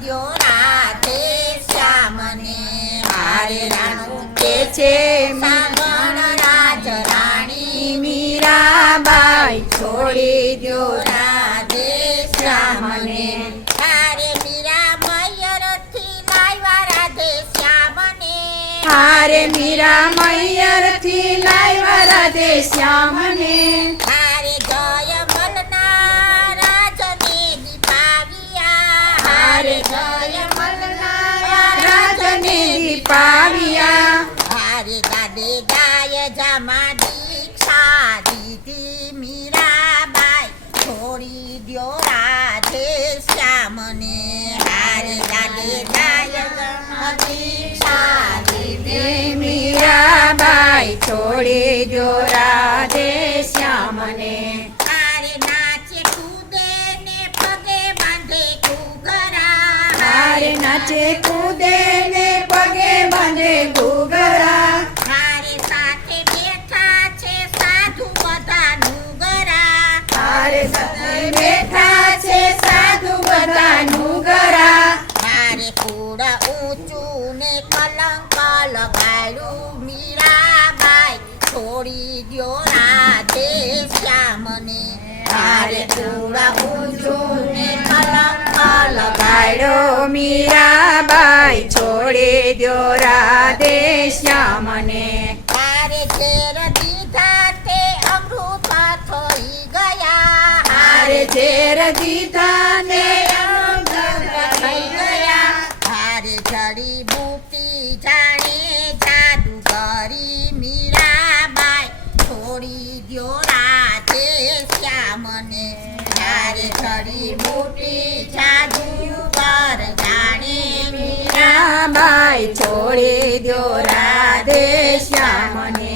દ્યો રાધે શ્યામને હારે રાણું કે છે સાંભળ રાજ રાણી મીરાબાઈ છોડી દ્યો રાધે શ્યામને. હારે મીરા મયરથી લાવ્યા રાધે શ્યામને. હારે મીરા મૈયરથી લાવ્યા રાધે શ્યામને. હારે જય મલના રાજને દીપાવ્યા હારે ગાદે ગાય જામા દીક્ષા દીધી મીરાબાઈ. છોડી દ્યો રાધે શ્યામને. હારે ગાદે ગાય જામા દીક્ષા રાધે શ્યામને. નાચે કૂદે ને પગે બાંધે ઘૂઘરા હારે સાથે બેઠા છે સાધુ બધા નુગરા હારે સાથે બેઠા છે સાધુ બધા નુગરા હારે કુળ ઊંચું ને કલંક લગાડ્યું મીરાબાઈ. છોડી દ્યો રાધે શ્યામને. હારે કુળ ઊંચું ને કલંક લગાડ્યું ગાડો મીરાબાઈ છોડી દ્યો રાધે શ્યામને હારે ઘેર દીધા તે અમૃત થઈ ગયા. હારે ઝેર દીધા ને છોડી દ્યો રાધે શ્યામને.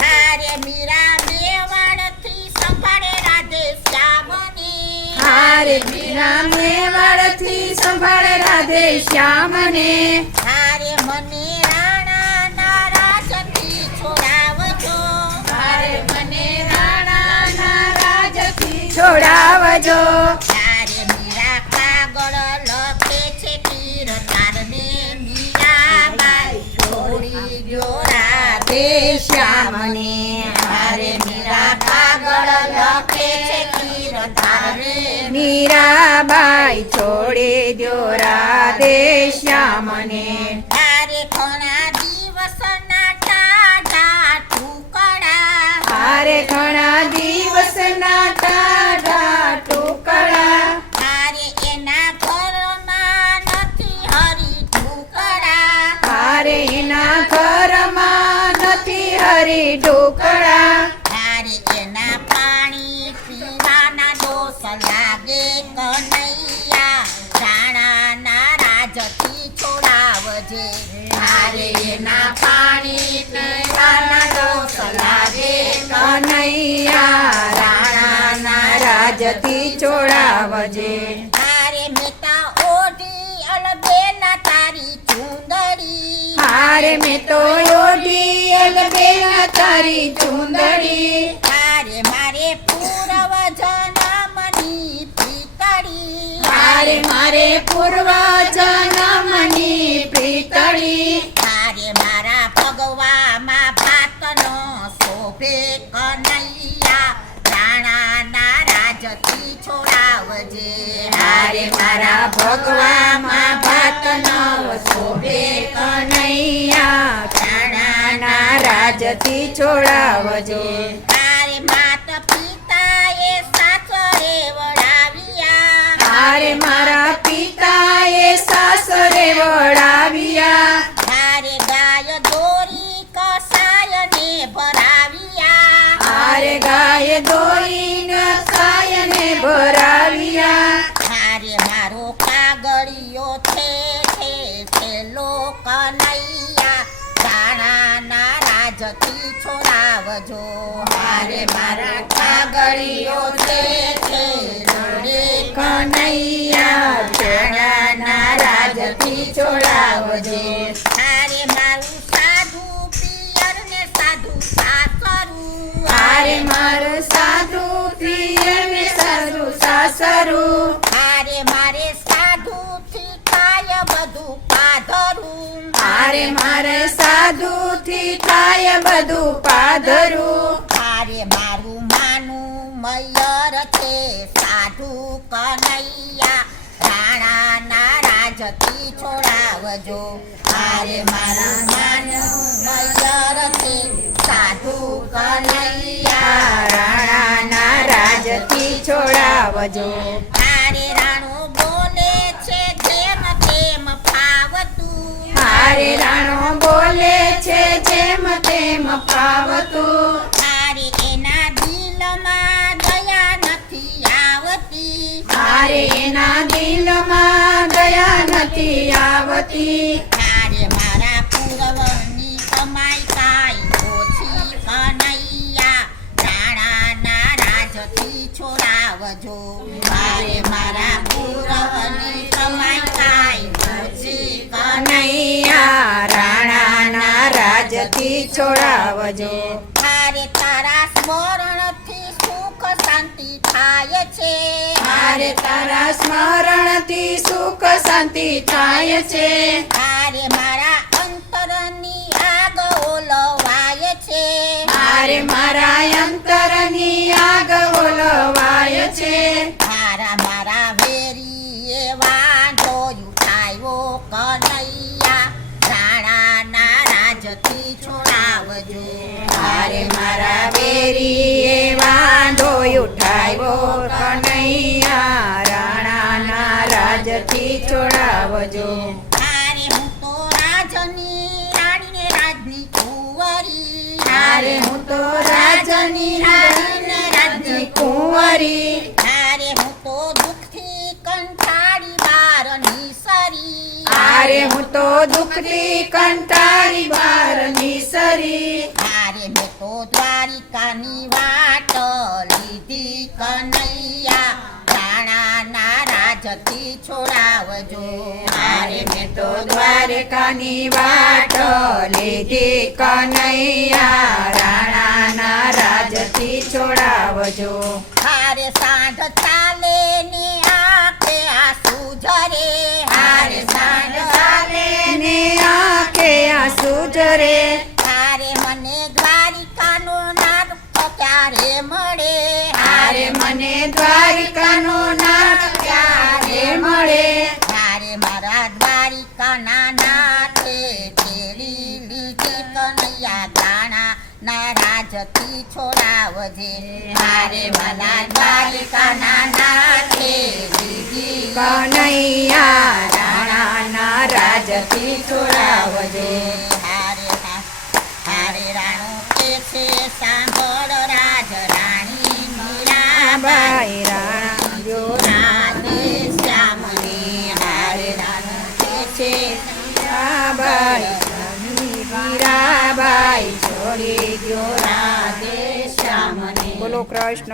હારે મીરા મેવાડથી સંભાળે રાધે શ્યામની. હારે મીરા મેવાડથી સંભાળે રાધે શ્યામને. હારે શ્યામને હારે મીરા કાગળ લખે છે તીર તારને મીરાબાઈ છોડે દ્યો રાધે શ્યામને. તારે ઘણા દિવસના ટાટા ટુકડા હારે ઘણા રાજથી છોડાવજે હારે મેતા ઓઢી અલબેલા તારી ચુંદડી. હારે મેં તો ઓઢી અલબેલા તારી ચુંદડી. હારે મારે પૂર્વ જન્મની પીતળી. હારે મારે પૂર્વ જન્મની પ્રીતળી રાજથી છોડાવજે. હારે મારા ભગવામાં ભાત નવ રાજથી છોડાવજો. હારે માત પિતાએ સાસરે વડાવ્યા. હારે મારા પિતાએ સાસરે વડાવ્યા કનૈયા રાણાના રાજથી છોડાવજો હારે મારા કાગળીઓ છે કનૈયા રાણાના રાજથી છોડાવજે હારે મારું સાધુ પિયર ને સાધુ સાસરું હારે મારું સાધુ પિયર ને સાધુ સાસરું હારે મારે સાધુ થી થાય બધું પાધરું. તારે મારું માનું મયર છે, સાધુ કનૈયા. રાણાના રાજથી છોડાવજો. તારે મારું માનું મયર છે, સાધુ કનૈયા. રાણાના રાજથી છોડાવજો. ફાવતું રાણો બોલે છે જેમ તેમ ફાવતું. તારે એના દિલમાં દયા નથી આવતી. તારે એના દિલમાં દયા નથી આવતી. તારે મારા પૂર્વની કમાઈ કાંઈ ઓછી કનૈયા રાણાના રાજથી છોડાવજો. રાજથી છોડાવજો. તારે તારા સ્મરણથી સુખ શાંતિ થાય છે. મારે તારા સ્મરણથી સુખ શાંતિ થાય છે. મારે મારા અંતરની આગ ઓલવાય છે. મારે મારા રાજથી છોડાવજો મારે મારા વેરી એ વાંધો ઉઠાવ્યો કનૈયા રાણાના રાજથી છોડાવજો. મારે હું તો રાજની રાણીને રાજની કુંવરી. મારે હું તો રાજની રાણીને રાજની કુંવરી. મારે હું તો દુઃખથી કંટાળી બાર નિસરી હારે હું તો દુઃખથી કંટાળી બાર નીસરી તારે મેં તો દ્વારિકાની વાટ લીધી કનૈયા. રાણાના રાજથી છોડાવજો. હારે મેં તો દ્વારકાની વાટ લીધી કનૈયા. રાણાના રાજથી છોડાવજો. હારે સાંજ ચાલે ને આંખે આસુ ઝરે. હારે સાંજ ચાલે ને આંખે આંસુ જરે ક્યારે મળે? હારે મને દ્વારકાનો નાથ ક્યારે મળે? હારે મારા દ્વારિકાના નાથે તેડી લીધી કનૈયા દાણા? ના રાજથી છોડાવજે. હારે મારા દ્વારિકાના નાથે લીધી કનૈયા રાણાના રાજથી છોડાવજો. હારે હારે રાણો કે છે સાંભળ? મીરાબાઈ બાઈ રાણા જો રાધે શ્યામની હારે રાણો છે. બાઈ મીરાબાઈ છોડી ગયો રાધે શ્યામની. બોલો કૃષ્ણ.